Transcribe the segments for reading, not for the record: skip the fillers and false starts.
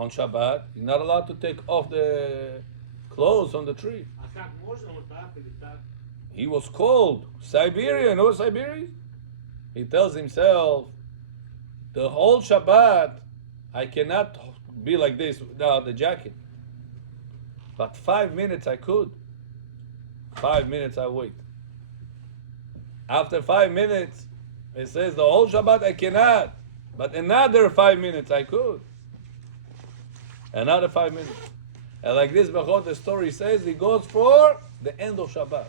on Shabbat, you're not allowed to take off the clothes on the tree. He was cold. Siberia, no Siberia? He tells himself, the whole Shabbat, I cannot be like this without the jacket. But 5 minutes I could. 5 minutes I wait. After 5 minutes, he says, the whole Shabbat I cannot. But another 5 minutes I could. Another 5 minutes. And like this, the story says, he goes for the end of Shabbat.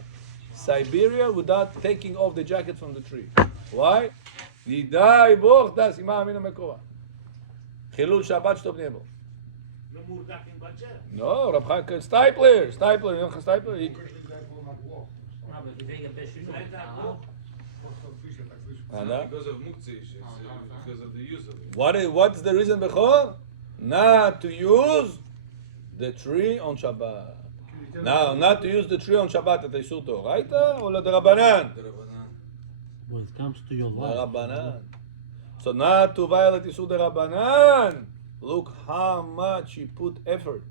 Siberia without taking off the jacket from the tree. Why? Yidai boch das ima amina mekova. Chilul Shabbat shtov nebo. No, Rab Chaim Stipler, you know Stipler? Because of muktzah, because of the use of it. What's the reason bechor? Not to use the tree on Shabbat. Now, not to use the tree on Shabbat at Isur Toraita or the Rabbanan? When it comes to your The life. Rabbanan. So not to violate Isur the Rabbanan. Look how much he put effort.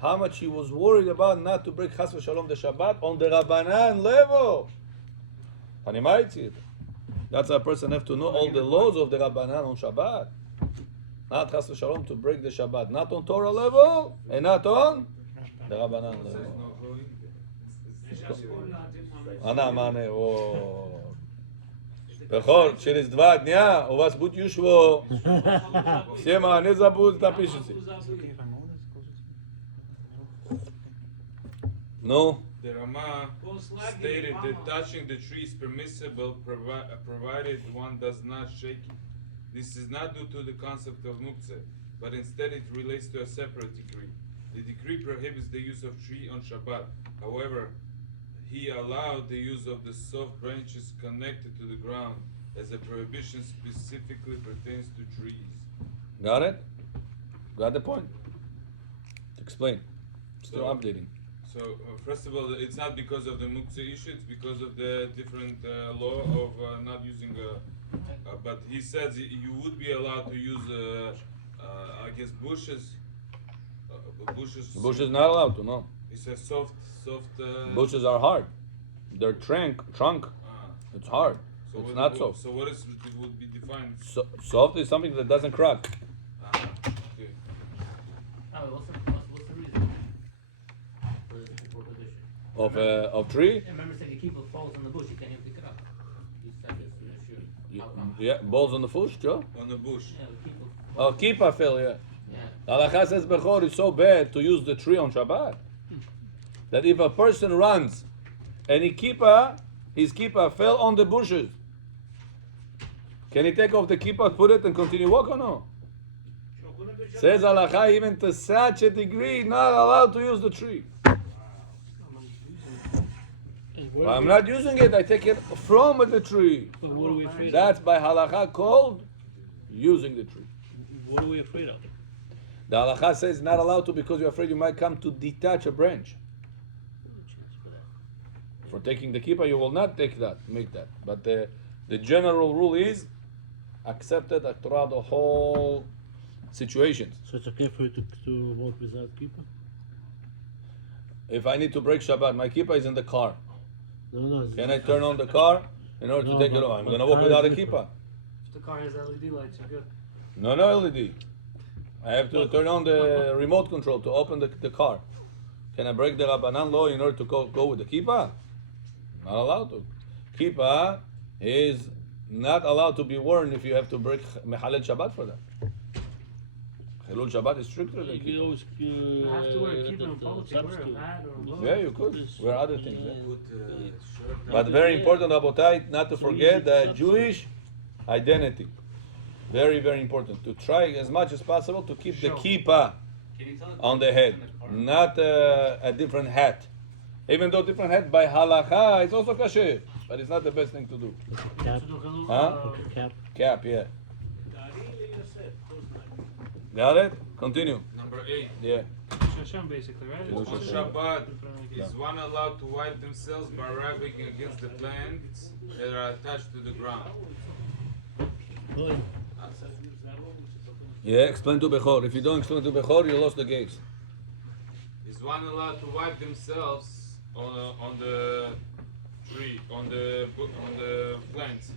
How much he was worried about not to break Chas v'Shalom the Shabbat on the Rabbanan level. אני מאיצי. That's a person have to know all the laws of the Rabbanan on Shabbat. Not Chas v'Shalom to break the Shabbat. Not on Torah level and not on the Rabbanan level. Ana mane o. Bechor, через 2 дня у вас будет юшво. Сема, не забудь напишите. No. The Rama stated that touching the tree is permissible provided one does not shake it. This is not due to the concept of muktzah, but instead it relates to a separate decree. The decree prohibits the use of tree on Shabbat. However, he allowed the use of the soft branches connected to the ground, as a prohibition specifically pertains to trees. Got it? Got the point? Explain. Still updating. So, first of all, it's not because of the muktzah issue, it's because of the different law of not using but he says you would be allowed to use, I guess, bushes. Bushes not allowed to, no. He says soft. Bushes are hard. Their trunk, it's hard. So it's what, not soft. So what is would be defined? Soft is something that doesn't crack. Okay. What's the reason for the prohibition? Of tree? I remember saying you keep it falls on the bush, you can't even pick it up. You said it's an issue. How come? Yeah, balls on the bush, Joe? On the bush. Yeah, we keep it. Oh, kippah fell, yeah. Yeah. Halacha says bechor is so bad to use the tree on Shabbat that if a person runs and his kippah fell on the bushes, can he take off the kippah, put it, and continue walk or no? Says halacha, even to such a degree, not allowed to use the tree. Well, I'm not using it, I take it from the tree. But what are we afraid That's by halacha called using the tree. of? What are we afraid of? The halacha says not allowed to because you're afraid you might come to detach a branch. For taking the kippah, you will not make that. But the general rule is accepted throughout the whole situation. So it's okay for you to walk without kippah? If I need to break Shabbat, my kippah is in the car. No. Can I turn on the car in order to take it off? I'm going to walk without a kippah. If the car has LED lights, you're good. No LED. I have to turn on the remote control to open the car. Can I break the Rabbanan law in order to go with the kippah? Not allowed to. Kippah is not allowed to be worn if you have to break Mechalel Shabbat for that. Chilul Shabbat is stricter than You can kippah. always You have to wear a kippah in public, you wear a hat or a robe. Yeah, you could wear other things. Yeah. Shirt. But very important, Rabotai, not to forget the Jewish identity. Very, very important. To try as much as possible to keep the kippah on the head, not a different hat. Even though different hat by halacha, it's also kasher, but it's not the best thing to do. Cap. Huh? Cap. Cap, yeah. Got it? Continue. Number 8. Yeah. Shashem, basically, right? Chilul On It's Shabbat, Yeah. is one allowed to wipe themselves by rubbing against the plants that are attached to the ground? Well, Yeah, explain to Bechor. If you don't explain to Bechor, you lost the gates. Is one allowed to wipe themselves on the tree, on the plants?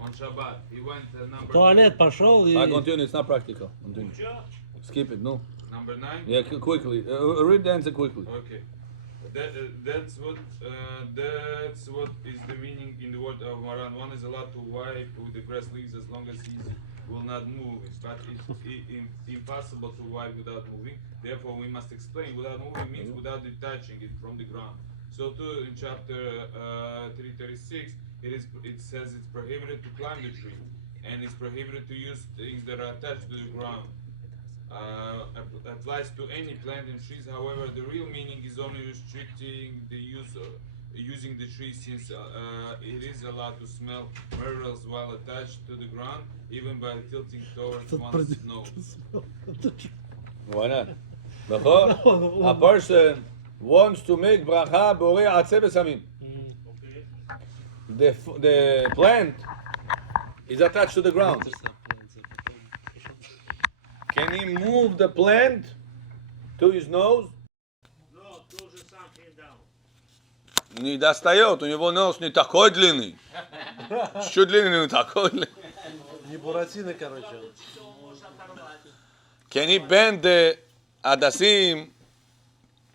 On Shabbat. He went number Туалет пошел и... Continue, it's not practical. Continue. Skip it, no. number 9. Yeah, quickly. Read the answer quickly. Okay. That's what is the meaning in the word of Maran. One is allowed to wipe with the grass leaves as long as he will not move. But it's impossible to wipe without moving. Therefore, we must explain without moving means without detaching it from the ground. So too in chapter 336, it says it's prohibited to climb the tree, and it's prohibited to use things that are attached to the ground. Applies to any plant and trees. However, the real meaning is only restricting the use of using the tree, since it is allowed to smell minerals while attached to the ground, even by tilting towards one's nose. Why not? Bechor, a person wants to make bracha borei atzeh besamim. The plant is attached to the ground. Can he move the plant to his nose? No, тоже сам came down. Не достает, у него нос не такой длинный. Чуть длинный, но не такой длинный. Не Буратино, короче. Can he bend the adasim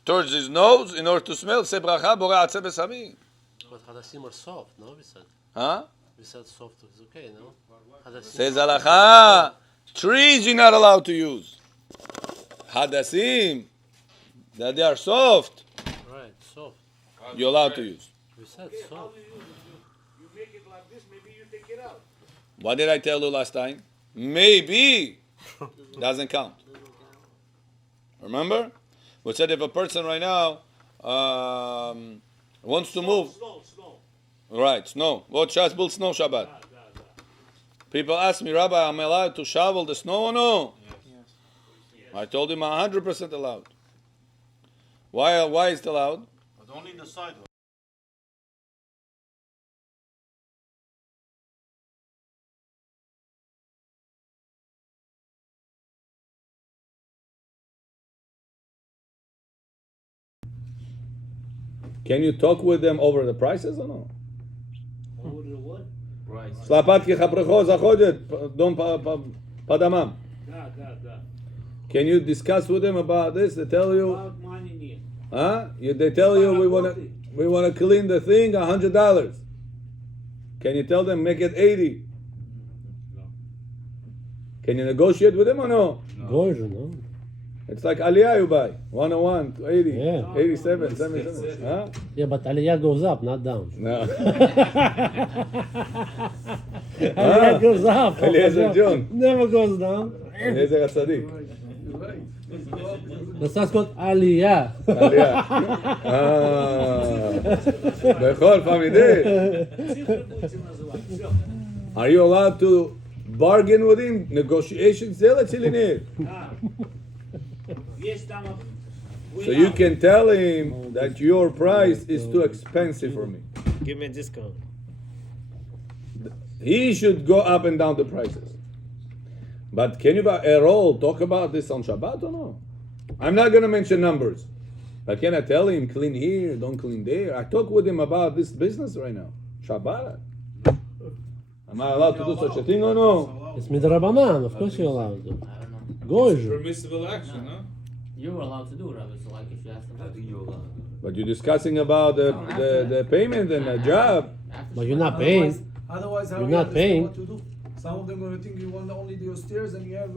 towards his nose in order to smell? Say bracha borei atzeh besamim. But Hadasim are soft, no? We said. Huh? We said soft is okay, no? Hadasim. Says halacha, trees you're not allowed to use. Hadasim, that they are soft, Right, soft. you're allowed to use. We said Okay, how soft. do you use it? You make it like this, maybe you take it out. What did I tell you last time? Maybe doesn't count. Remember? We said if a person right now wants to move, Snow. right, snow. What Shas build snow Shabbat? People ask me, Rabbi, am I allowed to shovel the snow or no? Yes. I told him 100% allowed. Why is it allowed? But only the sidewalk. Can you talk with them over the prices or no? Over the what? Right. Слопатки хапрехо заходят, дом по домам. Да. Can you discuss with them about this? They tell you, About money need. huh? They tell you we wanna clean the thing $100. Can you tell them make it 80? Can you negotiate with them or no? Gorgeous, no? It's like Aliyah you buy 101 to 80, Yeah. 87, 77. Huh? Yeah, but Aliyah goes up, not down. No. Aliyah goes up. Eliezer John. Never goes down. Eliezer HaTzadik. The star's called Aliyah. Aliyah. בכל family. Цифры называть. Все. Are you allowed to bargain with him? Negotiations сделать или нет? Да. Есть там... So you can tell him that your price is too expensive for me. Give me a discount. He should go up and down the prices. But can you, Errol, talk about this on Shabbat or no? I'm not going to mention numbers. But can I tell him, clean here, don't clean there? I talk with him about this business right now. Shabbat. Am I allowed to do such a thing or no? It's midrabanan, of course you're allowed to. I don't know. Gorgeous. Permissible action, no? You're allowed to do it, Rabbi, so like if you ask them. I think you're allowed. But you're discussing about the payment and the job. But you're not paying. Otherwise, how You're you not understand paying. what to do? Some of them will think you want only the stairs and you have,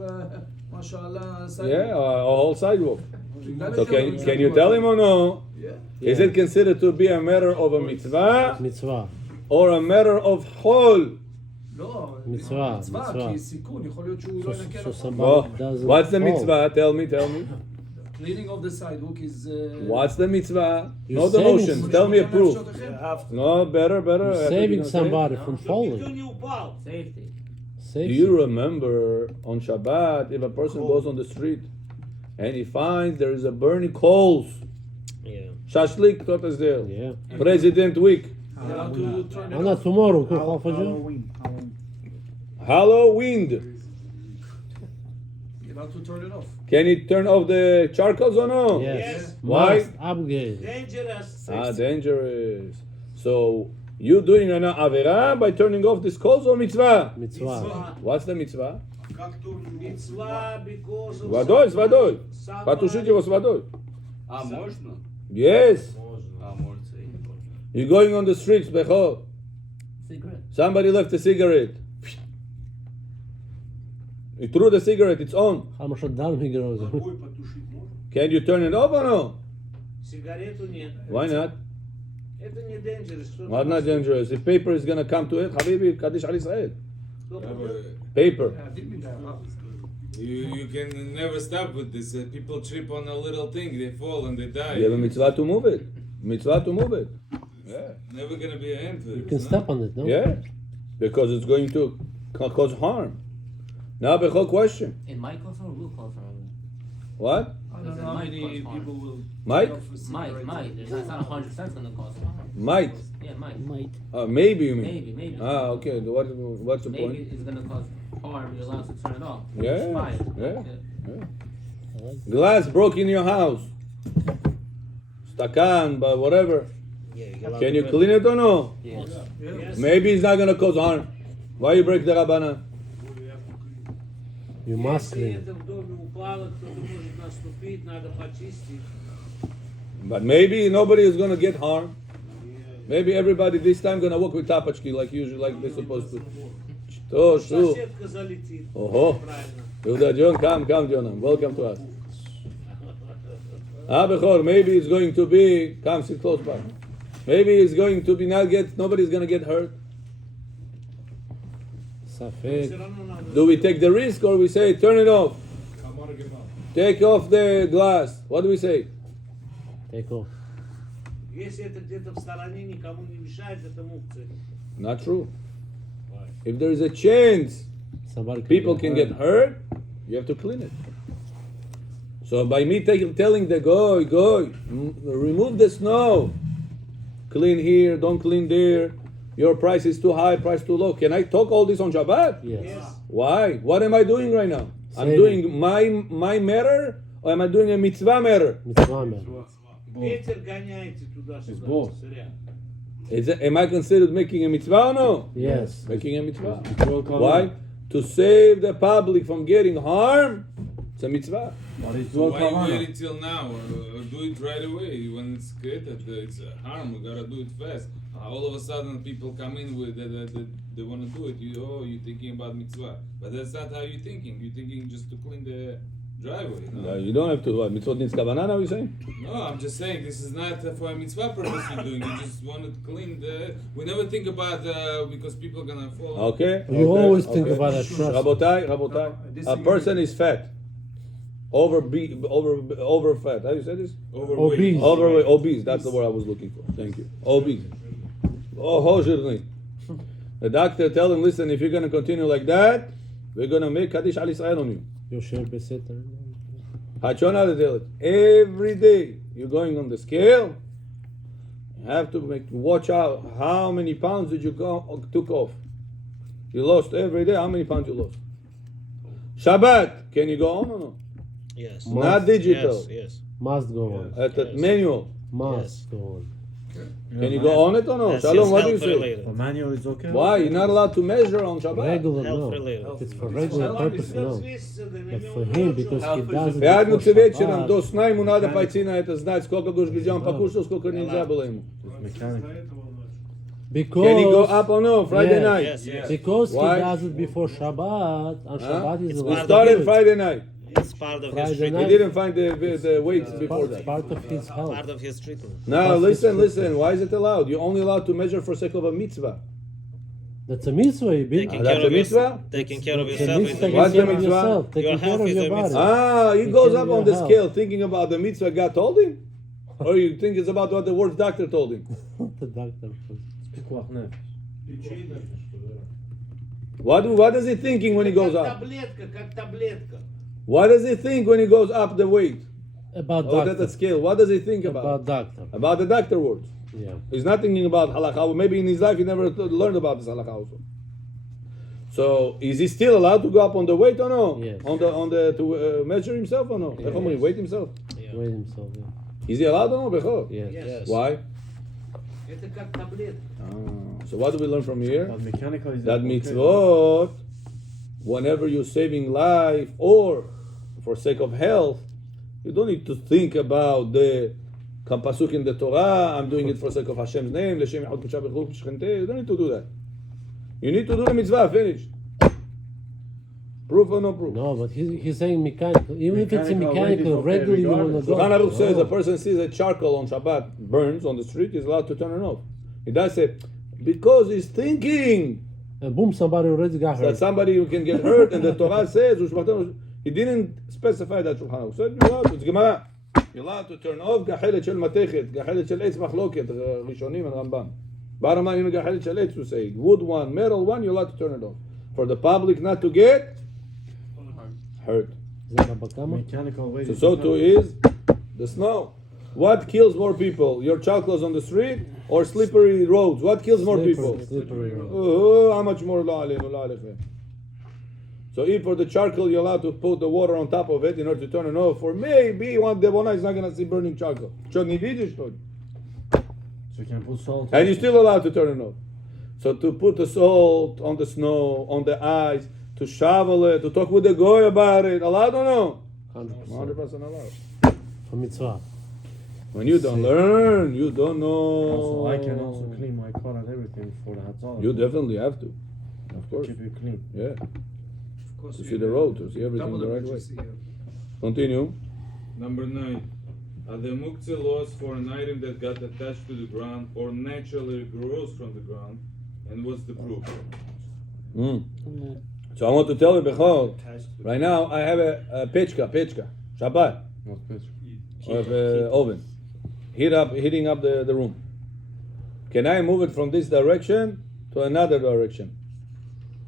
mashallah, Yeah, a whole sidewalk. sidewalk. So can you tell him or no? Yeah. Is it considered to be a matter of a mitzvah Mitzvah. or a matter of chol? לא, מצווה, מצווה, מצווה. כי סיכון, יכול להיות שהוא לא ינקה So לך. somebody doesn't. What's the Oh. mitzvah? Tell me. Cleaning of the sidewalk is... What's the mitzvah? You're No saving devotions. Tell me a proof. אחר. No, better. You're saving Okay. somebody from falling. Никто не упал. Safety. Do Safety. you remember on Shabbat if a person goes on the street and he finds there is a burning coals, Yeah. shashlik, what is there? Yeah. President week, Allowed to turn it Ana off. tomorrow, cook half a job. Halloween. Not to turn it off. Can you turn off the charcoals or no? Yes. Why? Must upgrade. Dangerous. Dangerous. So you doing an avera by turning off this coals or mitzvah? Mitzvah. What's the mitzvah? Mitzvah because of Водой, с водой. somebody- Потушить его с водой. А, можно? Yes. А, может, и не можно. You're going on the streets, Becho. Cigarette. Somebody left a cigarette. You threw the cigarette, it's on. How darm he grows. Can you turn it off or no? Сигарету нет. Why not? Это не dangerous. Что Why not dangerous? If paper is gonna come to it, Habibi, Kaddish Al Israel. Paper. You can never stop with this. People trip on a little thing, they fall and they die. You have a mitzvah to move it. Mitzvah to move it. Yeah. Never gonna be an end to You this. can no? step on it, no? Yeah. Because it's going to cause harm. Now, Becho, question. It might cause harm, will cause harm. What? I don't know how many people will. Mike? Might. It's not 100% gonna cause harm. Might. Yeah, might. Maybe you mean. Maybe. Ah, okay. What's the Maybe point? it's gonna cause harm. You're allowed to turn it off. Yeah, It's fine. yeah. Glass broke in your house. Stakan, but whatever. Yeah, you're allowed Can to you wear- clean it or no? Yes. Yes. Maybe it's not gonna cause harm. Why you break the Rabbana? You must Если clean. это в доме упало, кто-то может наступить, надо почистить. But maybe nobody is gonna get harmed. Maybe everybody this time gonna walk with tapachki like usually, like they're supposed to. Oh, sure. Соседка залетит. Oh, Правильно. John, come, John. Welcome to us. Bechor, maybe it's going to be, come sit close by. Maybe it's going to be nobody's gonna get hurt. Safek. Все равно надо. Do we take the risk or we say turn it off? Take off the glass. What do we say? Take off. Если это где-то в стороне, никому не мешает, это мукция. Not true. If there is a chance Somebody people can get hurt, you have to clean it. So by me telling the guy, remove the snow, clean here, don't clean there, your price is too high, price too low. Can I talk all this on Shabbat? Yes. Yes. Why? What am I doing right now? I'm Saving. doing my matter, or am I doing a mitzvah matter? Mitzvah man. Ветер гоняете туда-сюда. Зря. Am I considered making a mitzvah or no? Yes. Making a mitzvah. Why? To save the public from getting harm. It's a mitzvah. So why you wait until now? Do it right away when it's created. It's harm. We gotta do it fast. All of a sudden, people come in with they want to do it. You're thinking about mitzvah, but that's not how you're thinking. You're thinking just to clean the driveway. No, You don't have to. What, mitzvot needs kavanah now, you saying? no, I'm just saying this is not for a mitzvah purpose. You're doing. You just want to clean the. We never think about because people are gonna fall. Okay. You always think about that trust. Rabotai. A person is fat. Over fat. How do you say this? Overweight. Obese. Overweight, obese. That's the word I was looking for. Thank you. Obese. Oh, жирный. The doctor tell him, listen, if you're going to continue like that, we're going to make Kaddish Al Israel on you. Yosher beseter. Hachon how to tell it. Every day you're going on the scale, you have to watch out how many pounds did you took off. You lost every day. How many pounds you lost? Shabbat, can you go on or no? Yes. Not digital. Yes, yes. Must go on. At the Yes. manual. Must go on. Can you go on it or no? That's Shalom, just what do you health say? related. For manual is okay. Why? You're not allowed to measure on Shabbat. Regular, Health no. related. If it's for regular purpose, no. But for For him, because he does it Пятницу before вечером до Shabbat, сна ему надо пойти на это знать, сколько где он покушал, сколько нельзя было ему. Mechanic. Can he go because, up or no? Friday Yes. night. Yes, yes. because he Why? does it before Shabbat, on Shabbat he's It's allowed We part to started do it. Friday night. It's part of Friday his He night. treatment. didn't find the weights before It's that. part of his health. Part of his treatment. Now But it's listen. Why is it allowed? You're only allowed to measure for sake of a mitzvah. That's a mitzvah, you big. Taking that's care a of mitzvah? yourself. Taking care of It's a yourself. mitzvah, is a What's taking the care of mitzvah? yourself, taking Your care health of is your a body. mitzvah. He Take goes care up of on your the health. scale thinking about the mitzvah God told him? Or you think it's about what the word's doctor told him? The doctor. What is he thinking when he goes Как up? таблетка. What does he think when he goes up the weight? About Or doctor. that scale? What does he think About about? doctor. About the doctor words. Yeah. He's not thinking about halakha. Maybe in his life he never learned about this halakha also. So is he still allowed to go up on the weight or no? Yes. On the to measure himself or no? Yes. How many weight himself? Yeah. Weigh himself, yeah. Is he allowed or no? Bechor? Yes. Yes. Why? Это как таблетка. So what do we learn from here? But mechanical is That okay. mitzvot, whenever you're saving life or for sake of health, you don't need to think about the pasuk in the Torah. I'm doing it for sake of Hashem's name. L'shem echad k'shav b'chuk b'shchenteh. You don't need to do that. You need to do the mitzvah. Finish. Proof or no proof? No, but he's saying mechanical. Even if it's a Mechanical weight is mechanical, okay regularly you want to regardless. go. Shulchan Aruch says No. a person sees a charcoal on Shabbat burns on the street, he's allowed to turn it off. He does say, because he's thinking And boom, somebody already got that hurt. somebody who can get hurt, and the Torah says, he didn't specify that Shulchan Aruch. So you're allowed to, it's Gemara. You're allowed to turn off gachelet shel matechet, gachelet shel eitz machloket, Rishonim and Rambam. Bottom line, even gachelet shel eitz, to say wood one, metal one, you're allowed to turn it off. For the public not to get hurt. זה בבקמה? Mechanical weight So too is the snow. What kills more people? Your chocolates on the street or slippery roads? What kills more people? Slippery road. Oh, how much more la aleinu, la alechem. So if for the charcoal you're allowed to put the water on top of it in order to turn it off, for maybe one Devona is not going to see burning charcoal. So you can put salt. And you're still allowed to turn it off. So to put the salt on the snow, on the ice, to shovel it, to talk with the goy about it, allowed or no? 100%. 100% allowed. For mitzvah. When you don't learn, you don't know. Also, I can also clean my car and everything for the Hatzah. You definitely have to. Of course. Keep it clean. Yeah. Of course, To you see the have road, to see everything double the right way. emergency here. Continue. Number 9. Are the muktzah laws for an item that got attached to the ground or naturally grows from the ground? And what's the proof? So I want to tell you, Bechor, right now I have a pechka, Shabbat, Not pitch. I have a oven, heating up the room. Can I move it from this direction to another direction?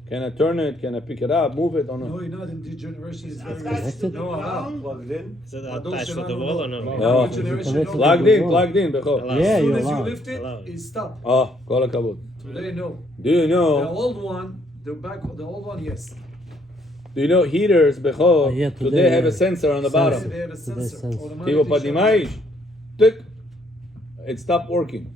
Can I turn it? Can I pick it up, move it or No, not? you're not in this generation. It's very Connected? no allowed. Plugged in. Is it But those attached to the general wall or law. no? Oh. Every generation, Connected. no. Plugged in, Bechor. Allowed. Yeah, As soon you're as you allowed. lift it, Allowed. it stops. Oh, kol hakavod. So they know. Do you The know? old one, the old one, yes. Do you know heaters, Bechor? Yeah, today today, have a yeah. sensor on the Sensor. bottom. They have a Today sensor. sensor. automatically Tipo shows padimais, tick, it stopped working.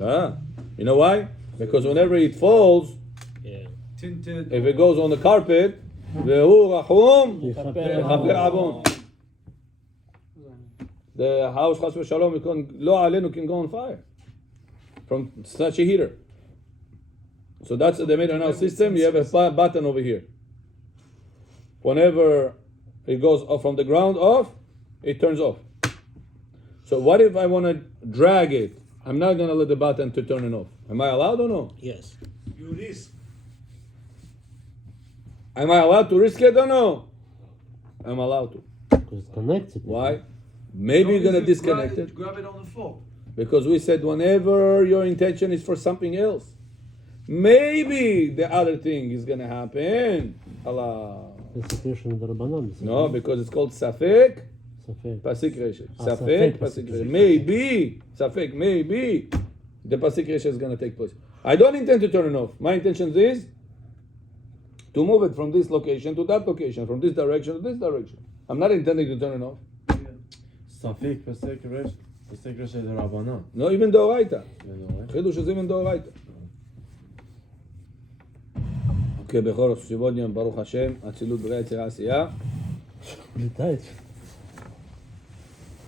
Ah, you know why? Because whenever it falls, Yeah. tinted. if it goes on the carpet, והוא רחום, יכפר יכפר עוון. The house, chas v'shalom, לא עלינו, can go on fire from such a heater. So that's they made an system. You have a button over here. Whenever it goes off from the ground off, it turns off. So what if I want to drag it? I'm not gonna let the button to turn it off. Am I allowed or no? Yes. You risk. Am I allowed to risk it or no? I'm allowed to. Because it's connected. Why? Maybe you're gonna disconnect it. Grab it on the floor. Because we said whenever your intention is for something else, maybe the other thing is gonna happen. Allah. It's a question of the Rabbanan. No, because it's called Safek Safek. Pasik Reshet. Ah, Safek Safek Pasik Pasik Reshet. Reshet. Maybe Safek, maybe the Pasik Reshet is gonna take place. I don't intend to turn it off. My intention is to move it from this location to that location, from this direction to this direction. I'm not intending to turn it off. Safik, Pesek Resh the Rabbanan. No, even דאורייתא. You know, right? חידוש הזה even דאורייתא. אוקיי, בכל שבוע ברוך השם, אצילות בריאה יצירה עשייה. Летает.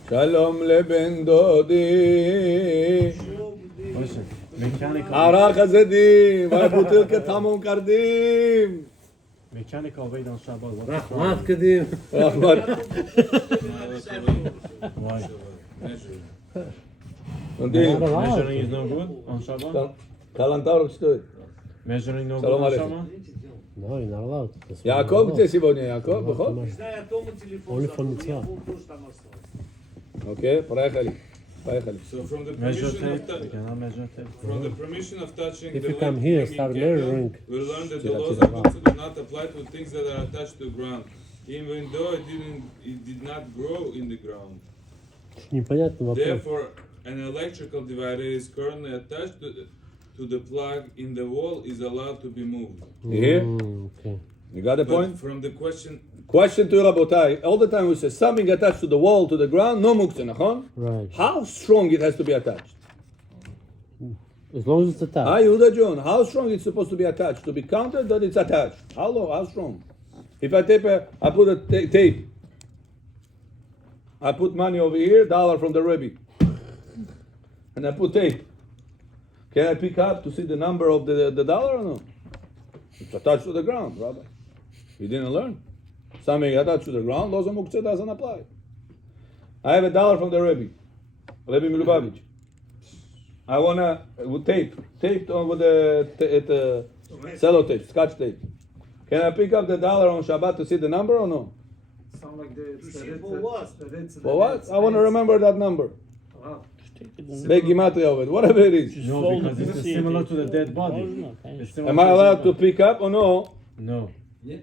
שלום לבן דודי, Listen, mechanical. ערך הזדים, בוטל כתמון קרדים. Mechanical weight on Shabbat. What's the רחמת problem? קדים. Why? Measure. Continue. Measuring is no good on Shabbat? Калантаров стоит. Measuring no good Салам on алейкум. Shabbat? No, you're not allowed. That's יעקב not где сегодня? יעקב? בכל? Не знаю, Тома телефон Only for забыл, mitzvah. я помню, тоже там остался. אוקיי, поехали. Поехали. So from the Measure permission of tape. You cannot measure tape. from the permission of touching If the you come left here, hanging start candle, measuring. we learn that the Tira, laws tira. of Moshe do not apply to things that are attached to the ground, even though it did not grow in the ground. Непонятный вопрос. Therefore, an electrical divider is currently attached to the plug in the wall is allowed to be moved. You hear? Okay. You got the But point? from the question, Question to Rabotai. All the time we say something attached to the wall, to the ground, no muktzeh, nachon? Right. How strong it has to be attached? As long as it's attached. Ah, Yehuda John, how strong it's supposed to be attached? To be counted that it's attached. How low? How strong? If I put a tape. I put money over here, dollar from the Rebbe. And I put tape. Can I pick up to see the number of the dollar or no? It's attached to the ground, Rabbi. You didn't learn. Something attached to the ground, Loza Muktzeh doesn't apply. I have $1 from the Rebbe Milubavitch. I wanna with taped on with the sellotape, scotch tape. Can I pick up the dollar on Shabbat to see the number or no? Sound like the For what? For what? I want to remember that number. Wow. Big gematria of it, whatever it is. No, because it's similar to the dead body. It's similar Am I to the allowed dead to body. pick up or no? No. Yeah.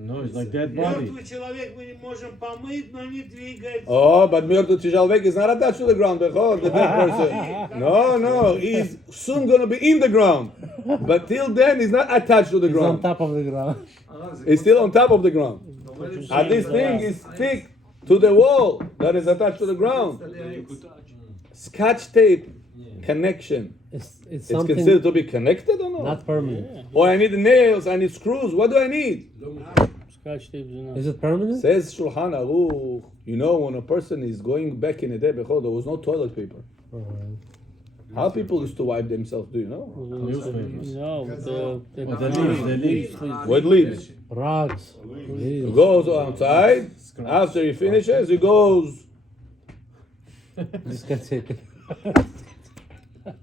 No, it's like dead body. Мертвый человек мы не можем помыть, но не двигается. Oh, but Myrtu Tishalvek is not attached to the ground, Bechor, the dead person. No, he's soon going to be in the ground. But till then, he's not attached to the It's on ground. top of the ground. He's still on top of the ground. And this thing is stick to the wall that is attached to the ground. Scotch tape connection. It's It's something considered to be connected or no? not permanent. Or I need nails, I need screws. What do I need? Scotch tape is enough. Is it permanent? Says Shulchan Aruch. You know, when a person is going back in the day, before there was no toilet paper. Alright. How people used to wipe themselves, do you know? Newspapers. No, The leaves. With leaves. Rags. He Leaves. goes outside. After he finishes, he goes. This gets it.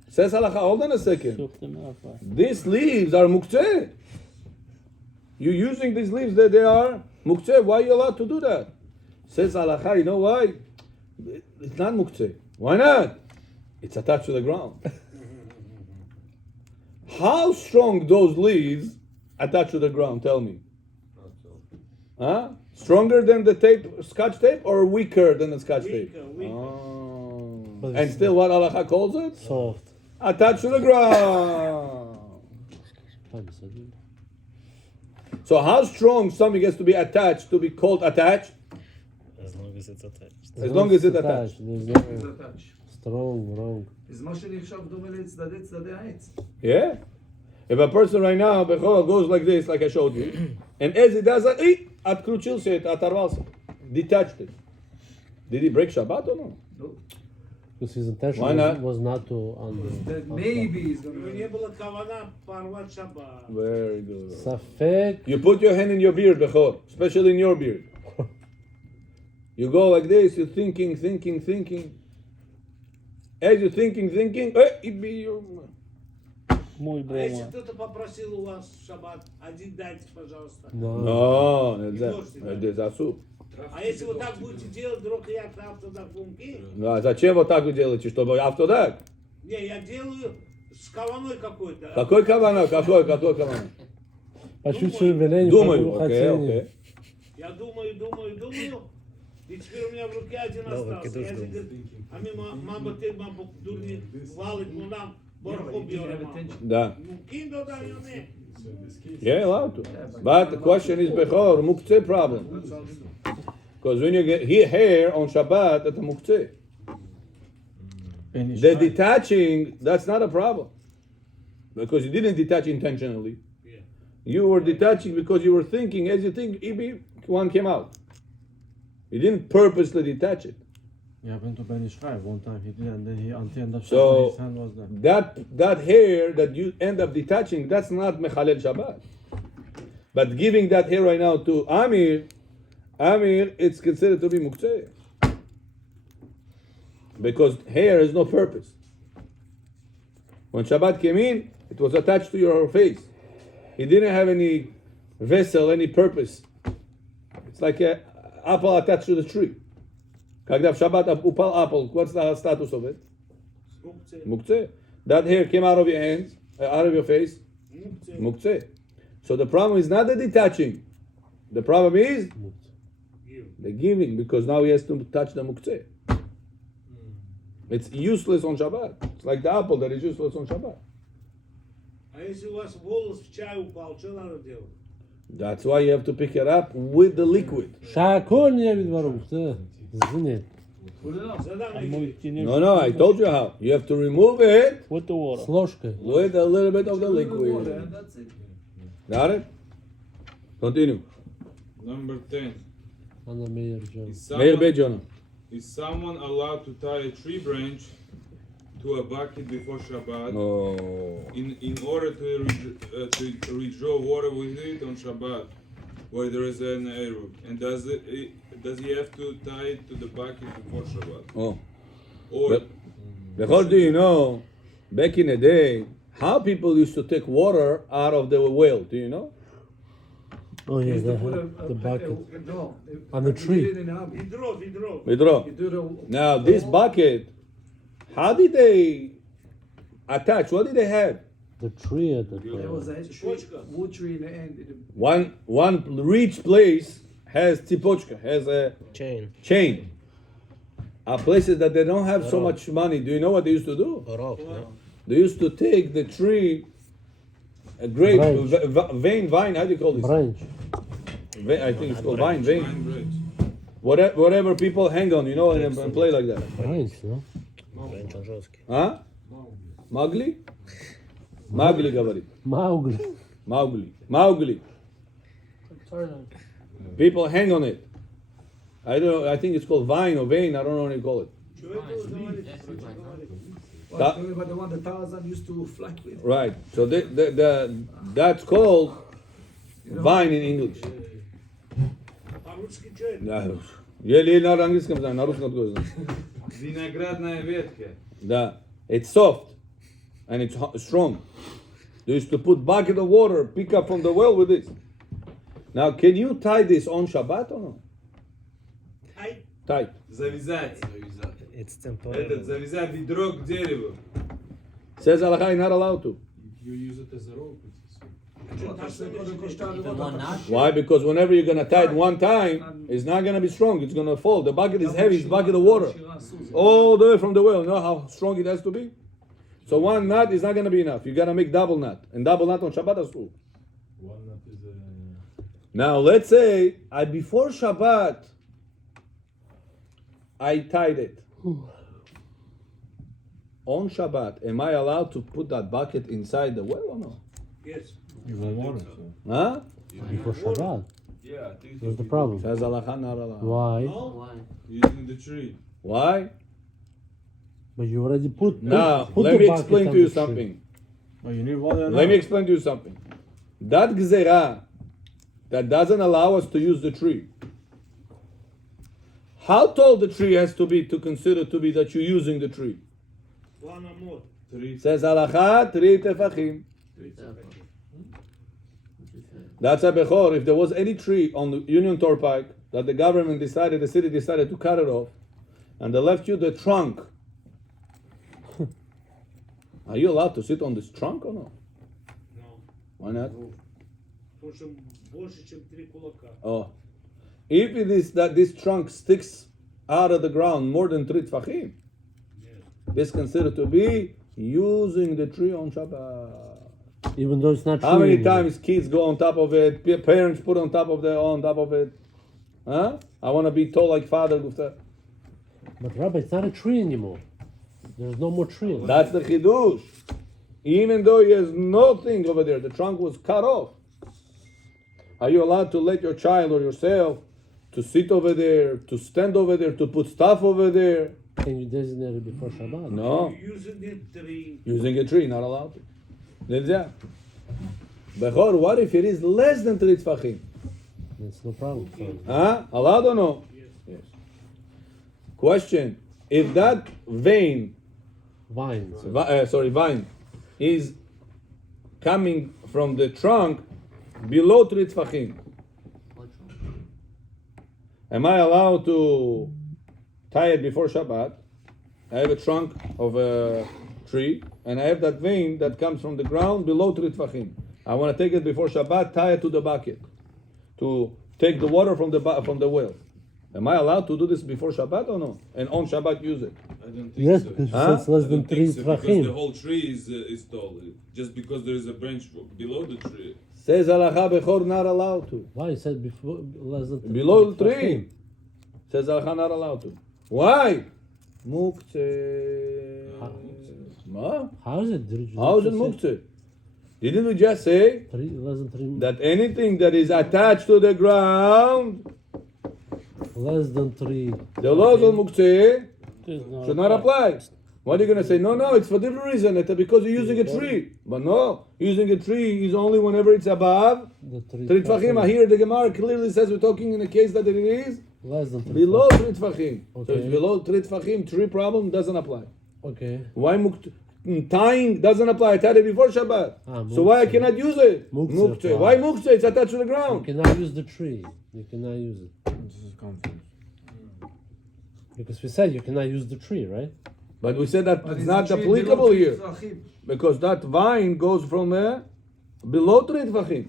Says Halacha, hold on a second. Sucht them up. These leaves are muktzeh. You're using these leaves that they are muktzeh. Why are you allowed to do that? Says Halacha, you know why? It's not muktzeh. Why not? It's attached to the ground. How strong those leaves attached to the ground? Tell me. Huh? Stronger than the tape, scotch tape, or weaker than the scotch tape? Weaker. Oh. But And still, what Halacha calls it? Soft. Attached to the ground. So how strong something has to be attached to be called attached? As long as it's attached. As long as it's attached. There's זה no טאץ'. strong, wrong. אז מה שנחשב דומה לצדדי העץ. Yeah. If a person right now, Bechol, goes like this, like I showed you, and as he does that, atkruchilse it, atarvalse, detached it. Did he break Shabbat or no? No. Because his intention Why not? was not to That maybe he's У него gonna. не было кавана порвать шаббат. Very good. Safek. You put your hand in your beard, Bechor, especially in your beard. You go like this, you're thinking. As you're thinking, it be your... Мой А если брома. кто-то попросил у вас в шаббат, один дайте, пожалуйста. No. No, that's asur. А если вы так будете делать, вдруг я завтра на функи? Ну, а зачем вот так вы делаете, чтобы after that? Не, я делаю с каваной какой-то. Какой кавана? Какой кавана? По чуть-чуть веление, Думаю, по окей. хотению. Я думаю, и теперь у меня в руке один остался. Я говорю, а мне мама, ты, мама, дурник, валит, ну нам, борху бьёрем, мама. Да. Ну, кинь туда, я не. Yeah, allowed to. But the question is Bechor, muktzeh problem. Because when you get hair on Shabbat, it's a muktzeh. Finish The right. detaching, that's not a problem. Because you didn't detach intentionally. Yeah. You were detaching because you were thinking, as you think, one came out. You didn't purposely detach it. It happened to Benny Schreiber one time. He did, and then he until end of So- Shabbat, his hand was there. That hair that you end up detaching, that's not Mechalel Shabbat. But giving that hair right now to Amir, it's considered to be Muktzeh. Because hair has no purpose. When Shabbat came in, it was attached to your face. It didn't have any vessel, any purpose. It's like an apple attached to the tree. Когда в Shabbat upal apple, what's the status of it? Muktzeh. That hair came out of your hands, out of your face. Muktzeh. So the problem is not the detaching. The problem is the giving, because now he has to touch the muktzeh. It's useless on Shabbat. It's like the apple that is useless on Shabbat. А если у вас волос в чай упал, что надо делать? That's why you have to pick it up with the liquid. שהכל נהיה בדברו. זה זיני. No, no, I told you how. You have to remove it With the water. С ложкой. with a little bit of the Water, liquid. and that's it. Got it? Continue. Number 10. Ana meir John. Meir Bejon. Is someone allowed to tie a tree branch to a bucket before Shabbat Oh. in order to withdraw water with it on Shabbat, where there is an eruv? And does he have to tie it to the bucket before Shabbat? Oh. Or Because do you know, back in the day, how people used to take water out of the well? Do you know? Oh yeah, Used to the, put the bucket. No, On the tree. You did in oven. Ведро. Vidro. You do the. Now this bucket, how did they attach? What did they have? The tree at the There was top. a tree, Почка. wood tree in the end. One rich place has tipochka, has a Chain. chain. Places that they don't have so much money. Do you know what they used to do? Rope, no? They used to take the tree, a grape, Branch. vine. How do you call this? Branch. I think it's called vine. Fine bridge. Whatever people hang on, you know, and play like that. Branch, no? Branch он жесткий. Huh? Mowgli? Mowgli, говорит. Mauгли. Mowgli. People hang on it. I don't know. I think it's called vine or vein. I don't know what you call it. Что это говорит? Well, talking about the one that Tarzan used to fly with. Right. So that's called vine in English. По-русски что это? Да. Еле на английском знаю, на русском тоже знаю. Виноградная ветка. Да. It's soft and it's strong. They used to put bucket of water, pick up from the well with this. Now, can you tie this on Shabbat or no? Ай, Tight. Завязать. It's temporary. Этот, завязать ведро к дереву. Says Allah, you're not allowed to. You use it as a rope. что там что Why? Because whenever you're going to tie it one time, it's not going to be strong. It's going to fall. The bucket is heavy. It's a bucket of water. All the way from the well. You know how strong it has to be? So one knot is not going to be enough. You got to make double knot. And double knot on Shabbat is true. One nut is Now, let's say before Shabbat, I tied it. On Shabbat, am I allowed to put that bucket inside the well or no? Yes. you don't want it. Huh? Before Shabbat. Yeah, I think What's the problem? Says Allah, not allowed. Why? No? using the tree. Why? But you already put. Now, put let the me bucket explain on to you the tree. something. Oh, you need water now? Let me explain to you something. That gzera that doesn't allow us to use the tree. How tall the tree has to be to consider to be that you're using the tree? One or more. Three. Says halacha 3 tefachim. That's a bechor. If there was any tree on the Union Turnpike that the government decided, the city decided to cut it off, and they left you the trunk, are you allowed to sit on this trunk or no? No. Why not? Потому что больше, чем 3 кулака. Oh, if it is that this trunk sticks out of the ground more than 3 tefachim, this considered to be using the tree on Shabbat. Even though it's not true. How many anymore. times kids go on top of it? Parents put on top of it. Huh? I want to be tall like Father Gufta. But Rabbi, it's not a tree anymore. There's no more tree. That's the chidush. Even though he has nothing over there, the trunk was cut off. Are you allowed to let your child or yourself to sit over there, to stand over there, to put stuff over there? Can you designate it before Shabbat? No. Using it 3. Using a tree, not allowed to. Nilza. Bechor, what if it is less than 3 tefachim? It's no problem. Huh? Allowed or no? Yes. Question: if that vine, Vine. vine, is coming from the trunk below 3 tefachim, am I allowed to tie it before Shabbat? I have a trunk of a tree, and I have that vein that comes from the ground below 3 tefachim. I want to take it before Shabbat, tie it to the bucket, to take the water from the well. Am I allowed to do this before Shabbat or no? And on Shabbat use it? I don't think Yes, so. because Huh? it's less I than don't 3 think so, because the tvachim. whole tree is tall. Just because there is a branch below the tree. Says halacha bechor not allowed to. Why you said before less than Below the 3 tree. Says halacha not allowed to. Why? Muktzeh. Ma? How is it? Did you How is it just say muktzeh? Didn't we just say 3, less than 3, that anything that is attached to the ground, less than 3? the laws of muktzeh Does not should not apply? What are you going to say? No, it's for different reason. It's because you're using a tree. But no, using a tree is only whenever it's above The 3 3 tfachim. Here the Gemara clearly says we're talking in a case that it is Less than 3 below 3 tfachim. So Okay. it's below 3 tfachim, tree problem doesn't apply. Okay. Why tying doesn't apply? I tied it before Shabbat. So why I muktzeh. cannot use it? Muktzeh Muktzeh. Why applies. muktzeh? It's attached to the You ground. cannot use the tree. You cannot use it. This is confused. Because we said you cannot use the tree, right? But we said that But it's is not the tree applicable below here. tefachim? Because that vine goes from below 3 tfachim.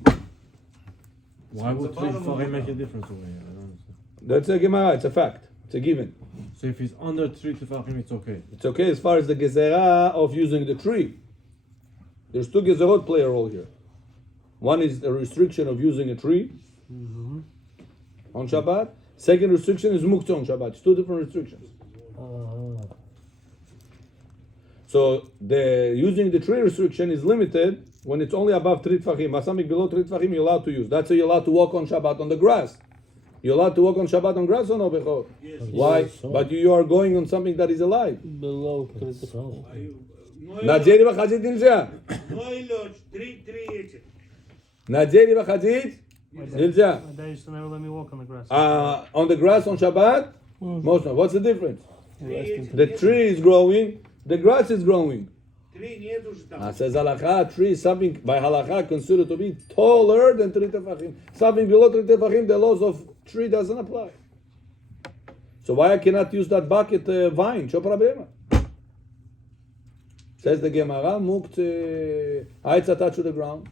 Why would the 3 bottom of tefachim the make a ground. difference over here? I don't understand. That's a Gemara, it's a fact. It's a given. So if it's under 3 tefachim, it's okay. It's okay as far as the gezerah of using the tree. There's 2 gezerot play a role here. One is the restriction of using a tree on Shabbat. Second restriction is muktzeh on Shabbat. It's 2 different restrictions. So the using the tree restriction is limited when it's only above 3 tfachim. But something below 3 tfachim you're allowed to use. That's why you're allowed to walk on Shabbat on the grass. You're allowed to walk on Shabbat on grass or no, Bechor? Yes. Why? Yes, so. But you are going on something that is alive. below 3 So, На дерево ходить нельзя. No, Iloj, 3 эти. На дерево ходить нельзя. My dad used to never let me walk on the grass. On the grass on Shabbat, most of. What's the difference? Три The tree is growing, the grass is growing. нету же там. Says halakha, tree is something by halakha considered to be taller than 3 tefachim. Something below 3 tefachim, the laws of tree doesn't apply. So why I cannot use that bucket vine? Čo problema? Says the Gemara, muktzeh. It's attached to the ground.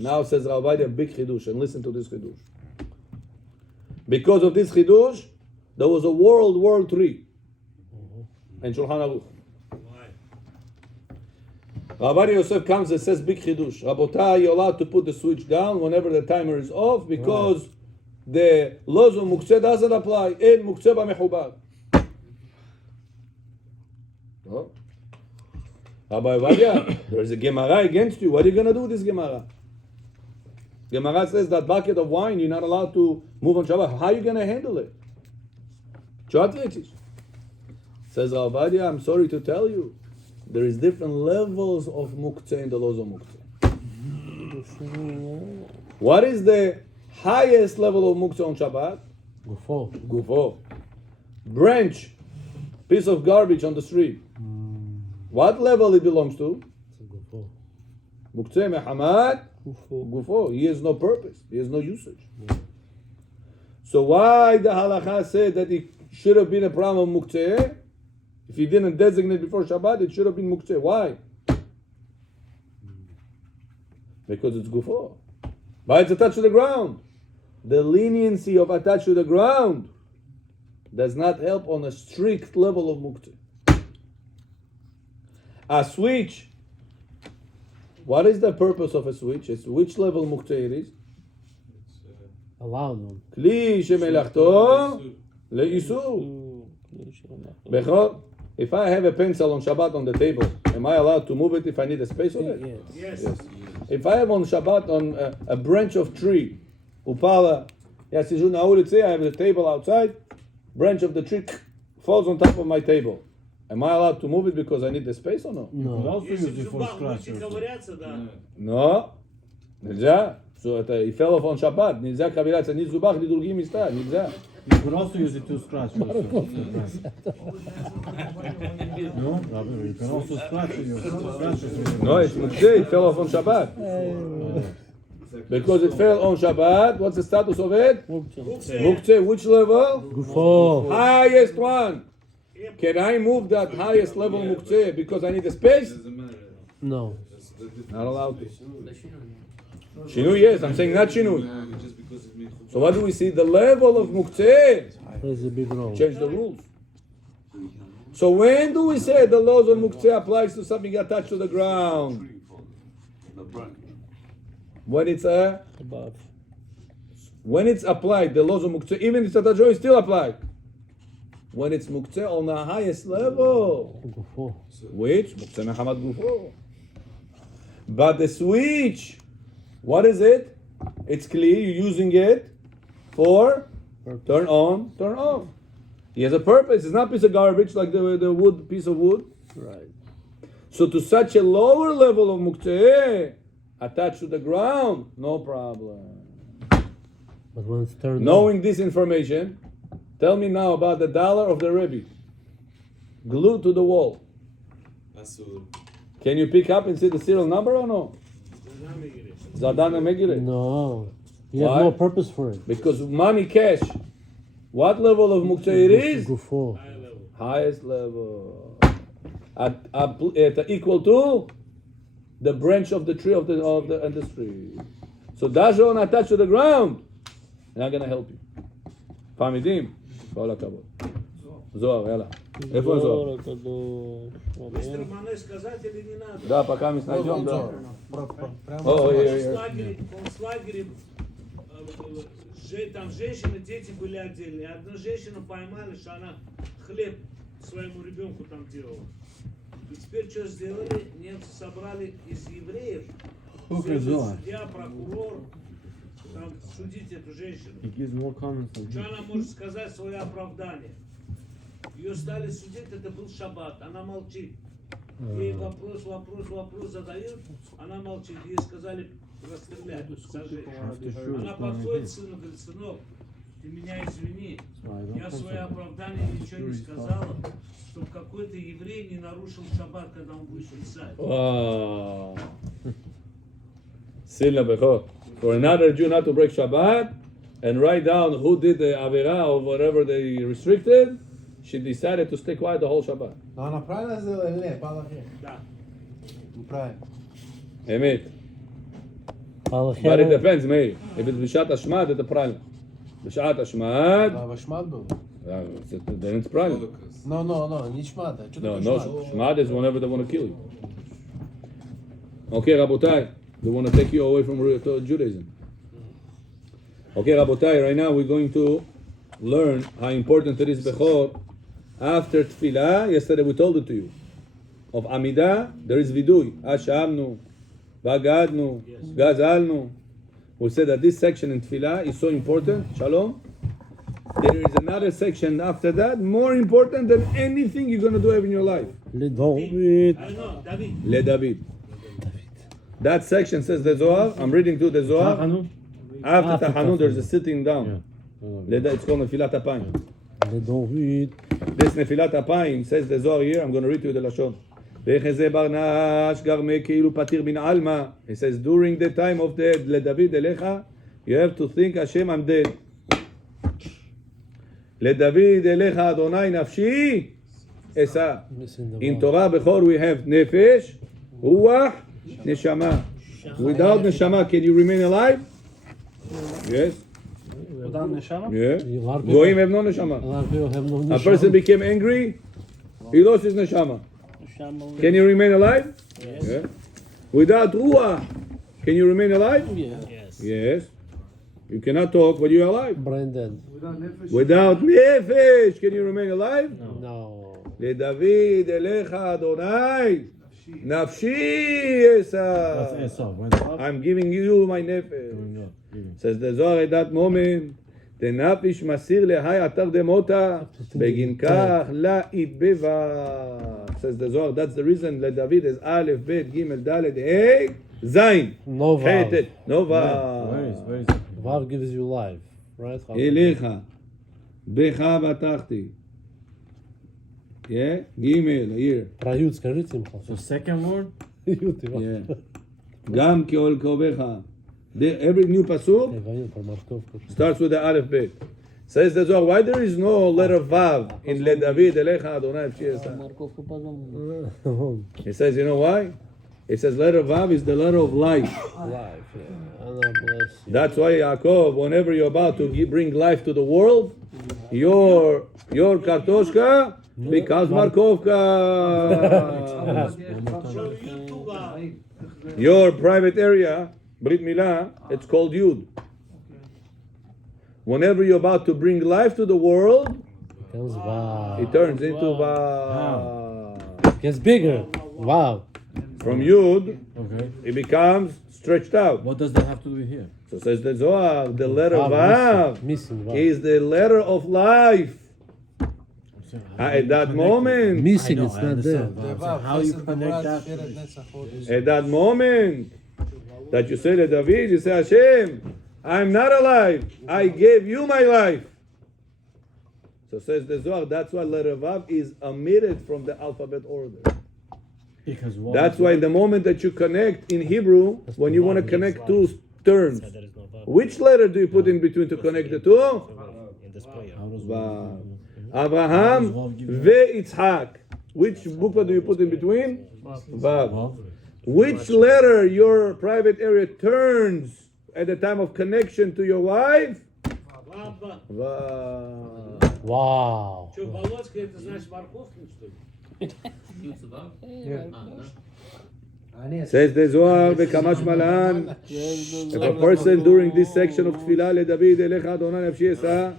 Now says Rabbi a big chidush, and listen to this chidush. Because of this chidush, there was a World War III in Shulchan Aruch. Rabbi Yosef comes and says big chidush. Rabotai, you're allowed to put the switch down whenever the timer is off because the laws of muktzeh doesn't apply. In muktzeh b'mechubar. Oh. Rabbi Ovadia, there is a Gemara against you. What are you going to do with this Gemara? Gemara says that bucket of wine you're not allowed to move on Shabbat. How are you going to handle it? Says Rabbi Ovadia, I'm sorry to tell you, there is different levels of muktzeh in the laws of muktzeh. What is the highest level of muktzeh on Shabbat? Gufo. Gufo. Branch, piece of garbage on the street. What level it belongs to? Gufo. Muktzeh mehamad gufo. He has no purpose. He has no usage. So why the halacha said that it should have been a problem of muktzeh? If he didn't designate before Shabbat, it should have been muktzeh. Why? Because it's gufo. But it's attached to the ground. The leniency of attached to the ground does not help on a strict level of muktzeh. A switch. What is the purpose of a switch? It's which level muktzeh it is? Allowed one. Kli shemelachto leisur. Bechor, if I have a pencil on Shabbat on the table, am I allowed to move it if I need a space on it? Yes. Yes. If I have on Shabbat on a branch of tree, upala, yes, na ulici, I have a table outside, branch of the tree falls on top of my table. Am I allowed to move it because I need the space or no? You could No. also Если use в it for зубах scratch. будете ковыряться, да. No. Нельзя. So he fell off on Shabbat. Нельзя ковыряться ни в зубах, ни в другие места. Нельзя. You could also use it to scratch. Also. No, Rabbi, you can also scratch it. No, it's muktzeh. It fell off on Shabbat. Because it fell on Shabbat, what's the status of it? Muktzeh. Which level? Gufo. Highest one. Can I move that highest level muktzeh because I need a space? Doesn't matter. No. Not allowed to. Shinui, yes. I'm saying not shinui. No, just because it's So what do we see? The level of muktzeh Plays a big role. change the rules. So when do we say the laws of muktzeh applies to something attached to the ground? When it's Above. when it's applied, the laws of muktzeh, even if it's attached, is still applied. When it's muktzeh on the highest level, Gufo. which muktzeh mechamat gufo. But the switch, what is it? It's clear. You're using it for turn on, turn off. He has a purpose. It's not a piece of garbage like the wood piece of wood. Right. So to such a lower level of muktzeh attached to the ground, no problem. But when it's turned Knowing this information, tell me now about the dollar of the Rebbe glued to the wall. Asur. Can you pick up and see the serial number or no? Zadana Megillah. No. You Why? have no purpose for it. Because money, cash, what level of muktzeh it is? Gufo. Highest level. At equal to the branch of the tree of the industry. So dajon attached to the ground, not gonna help you. Famidim, כל הכבוד. זוהר, יאללה. איפה הזוהר? Быстро маны сказать или не надо? Да, пока мы найдем, да. Прямо О, Концлагере, там женщины, дети были отдельно. И одну женщину поймали, что она хлеб своему ребенку там делала. И теперь что сделали? Немцы собрали из евреев. Судья, прокурор, там судить эту женщину. He gives more comments than Что она может сказать свое оправдание? Ее стали судить, это был шаббат, она молчит. Ей вопрос задают, она молчит. Ей сказали расстрелять, сожечь. Она подходит к сыну, говорит: сынок, ты меня извини, я свое оправдание ничего не сказала, чтобы какой-то еврей не нарушил шаббат, когда он будет писать. Wow. Silna bechor. For another Jew not to break Shabbat and write down who did the avera or whatever they restricted, she decided to stay quiet the whole Shabbat. Но она правильно сделала или нет? Палахи. Да. Правильно. Emet. But it depends, Meir. If it's Bishat Ashmad, it's правильно. Bishat Ashmad, Да, шмат был. then it's правильно. Holocaust. No, не шмат. Что No, такое no, шмат? Shmad is whenever they want to kill you. Okay, Rabotai, they want to take you away from Judaism. Okay, Rabotai, right now we're going to learn how important it is Bechor. After Tfilah, yesterday we told it to you. Of Amidah, there is Vidui. Ashamnu, Bagadnu, Gazalnu. We said that this section in Tfilah is so important. Shalom. There is another section after that, more important than anything you're going to do in your life. David. I know, David. Le David. That section says the Zohar. I'm reading to the Zohar. After Tahanun, there's a sitting down. It's called Nefilat Apayim. David. This Nefilat Apayim says the Zohar here. I'm going to read to you the Lashon. V'echeze barnash garme keilu patir bin alma. He says during the time of death, Le David elecha, you have to think Hashem, I'm dead. Le David elecha Adonai nafshi esa. In Torah Bechor we have nefesh, ruach, neshama. Without neshama, can you remain alive? Yes. Without neshama? Yeah. Goyim have no neshama. A lot of people have no A neshama. person became angry, he lost his neshama. Neshama. Can you remain alive? Yes. Yeah. Without ruach, can you remain alive? Yes. Yes. You cannot talk, but you're alive. Brain dead. Without nefesh, can you remain alive? No. LeDavid elecha Adonai, nafshi esa. I'm giving you my nefesh. Says the Zohar at that moment, the nafish masir lehai atar demota, begin kach la itbeva. Says the Zohar, that's the reason LeDavid is Aleph, Bet, Gimel, Dalet, Hey, Zayin. No vav. Chetet, no vav. Where is it? Vav gives you life, right? אליך, בך בטחתי. Yeah, גימל, here. Прают, скажите им. So second word? Прают, Иван. Yeah. גם כאול קרוביך. Every new pasuk Иван, про морковку. starts with the Aleph Bet. Says the Zohar, why there is no letter Vav in Le David, Elecha, Adonai, Pshiyasa? Морковку позвонил. He says, you know why? It says letter Vav is the letter of life. Life, yeah. Allah bless you. That's why Yaakov, whenever you're about to bring life to the world, your kartoshka becomes Markovka. So you two guys. Your private area, Brit Milah, it's called Yud. Whenever you're about to bring life to the world, Becomes wow. it turns into Vav. Gets bigger. Wow. From Yud, Okay. it becomes stretched out. What does that have to do with here? So says the Zohar, the letter Vav, Vav missing Vav. is the letter of life. At that moment, Missing, I know, it's I not there. understand, but I'm saying, how you connect that? at that moment that you say to David, you say, Hashem, I'm not alive. I gave you my life. So says the Zohar, that's why letter Vav is omitted from the alphabet order. Because what? That's why the moment that you connect in Hebrew, when you want to connect two terms, There is no Vav. which letter do you put in between to connect the two? In this prayer. How does Vav. Abraham ve'Yitzhak. Which booklet do you put in between? Vav. Vav? Which letter your private area turns at the time of connection to your wife? Ладно. Vav. Wow. Что, Володька, это значит морковка, что ли? Says the Zohar v'kamash malan. If a person during this section of Tfilah leDavid elecha Adonai nafshi esa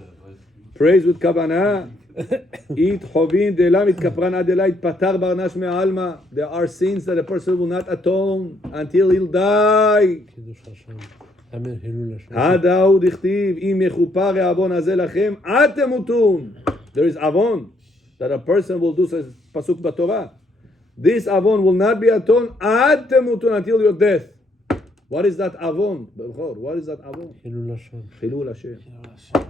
prays with kavanah, it chovin de'lam itkapran ad elai patar barnash me'alma. There are sins that a person will not atone until he'll die. Kiddush Hashem. Amen. Hilul Hashem. Hada hu dichtiv im yechupar ha'avon hazeh lachem ad temutun. There is avon that a person will do, says pasuk b'Torah. This avon will not be atoned ad temutun, until your death. What is that avon? What is that avon? Hilul Hashem. Chilul Hashem.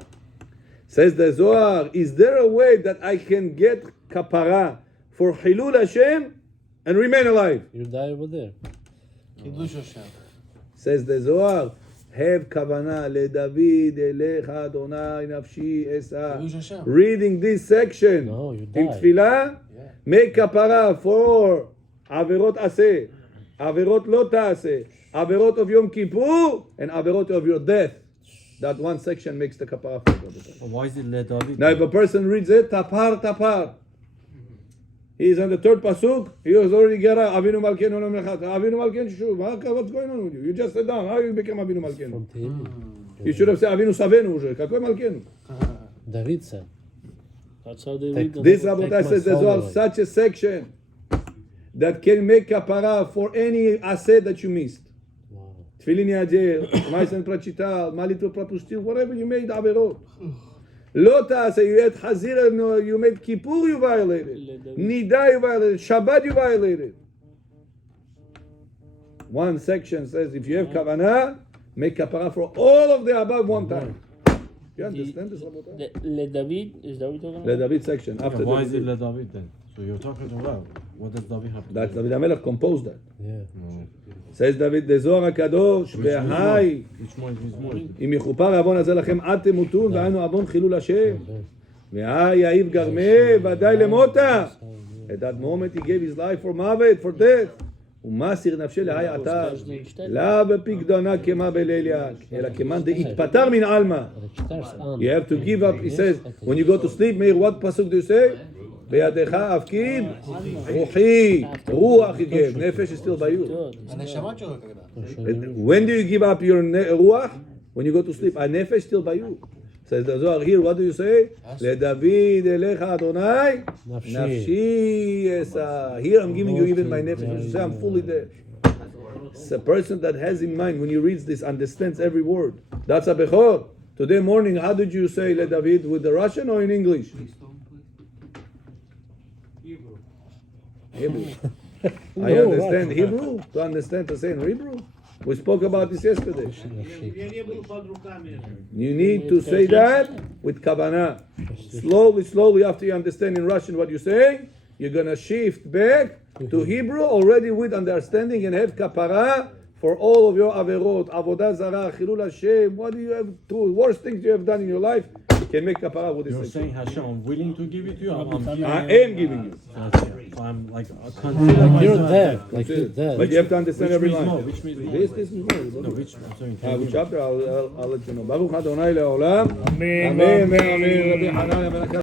Says the Zohar, is there a way that I can get kapara for Chilul Hashem and remain alive? You die over there. Says the Zohar, have kavanah leDavid elecha Adonai nafshi esa. Reading this section No, you in die. Tfilah, make kapara for averot aseh, averot lo ta'aseh, averot of Yom Kippur, and averot of your death. That one section makes the kapara for God. Why is it Le David? Now, if a person reads it, tapar, tapar. He is on the third pasuk. He was already gara Avinu Malkeinu Olam Echad. Avinu Malkeinu Shuv. What's going on with you? You just sat down. How you become Avinu Malkeinu? From Tehillim. You should have said Avinu Savenu уже. Какой Malkeinu? David said. That's how they read the This Take Rabotai my says there's soul well away. such a section that can make kapara for any aseh that you missed. Wow. Tfilin yajer, ma'asen prachita, malitva prapustil, whatever you made averot. Lo ta'aseh, you had Hazir, you made Kippur, you violated. Nida, you violated. Shabbat, you violated. One section says if you have kavanah, make kapara for all of the above one time. You understand this, Rabotai? Le David, is that what you're talking The about? David section. Yeah, After why the is it Le David then? So you're talking about what does David have to That's do? David HaMelech composed that. Yeah. No. Says David, the Zohar HaKadosh, בהי, Which one is more? אם יכופר העוון הזה לכם עד תמותון, והיינו עוון חילול השם. והי יעיב גרמה, ודאי למותה. At that moment he gave his life for מוות, for death. ומסיר נפשי להי עתה. לא בפקדונה כמה בליליאק, אלא כמאן דהתפטר מן עלמא. You have to give up, he says, when you go to sleep, Meir, what pasuk do you say? בידך אפקיד רוחי, רוח he gave, נפש is still by you. When do you give up your ruach? When you go to sleep. הנפש still by you. Says the Zohar here, what do you say? לדוד אליך אדוני, נפשי אשא. Here I'm giving you even my nefesh. You say I'm fully there. It's a person that has in mind, when he reads this, understands every word. That's a bechor. Today morning, how did you say LeDavid, with the Russian or in English? Hebrew. I understand Hebrew. To understand to say in Hebrew. We spoke about this yesterday. Я не был под руками. You need to say that with kavanah. Slowly, slowly, after you understand in Russian what you say, you're gonna shift back to Hebrew already with understanding and have kapara for all of your averot, avodah zarah, chilul Hashem. What do you have to? Worst things you have done in your life can make kapara with You're this. saying Hashem, I'm willing to give it to you. I'm giving I you. am giving you, So I'm like consider Like you're myself- dead. Like you're dead. but you have to understand Which every means more? line. Which means more? This is more. No, which I'm saying. Which chapter? I'll let you know. Baruch Adonai leolam. Amen. Amen. Rabbi Hanan ben